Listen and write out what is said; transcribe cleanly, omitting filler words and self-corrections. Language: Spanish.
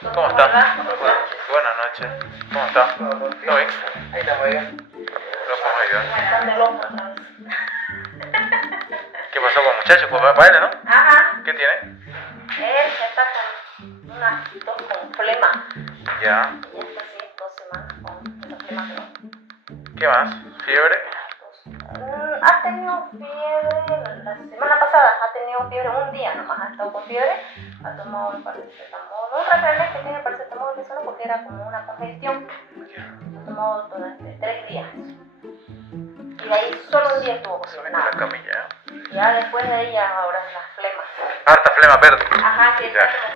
¿Cómo está? Buenas noches. ¿Cómo está? ¿Todo bien? Ahí estamos bien. Lo podemos ayudar. Bastante loco otra vez. ¿Qué pasó con el muchacho? Pues va para él, ¿no? Ajá. ¿Qué tiene? Él está con con flema. Ya. Y esto sí, 2 semanas con esa flema que no. ¿Qué más? ¿Fiebre? Ha tenido fiebre la semana pasada, ha tenido fiebre un día nomás, ha estado con fiebre, ha tomado el paracetamol, un refresco que tiene el paracetamol de solo porque era como una congestión, ha tomado durante 3 días. Y de ahí solo un día estuvo con Se fiebre, mete en la nada. camilla. Ya después de ahí ya ahora las flemas. Harta flema verde. Ajá, que Ya. está como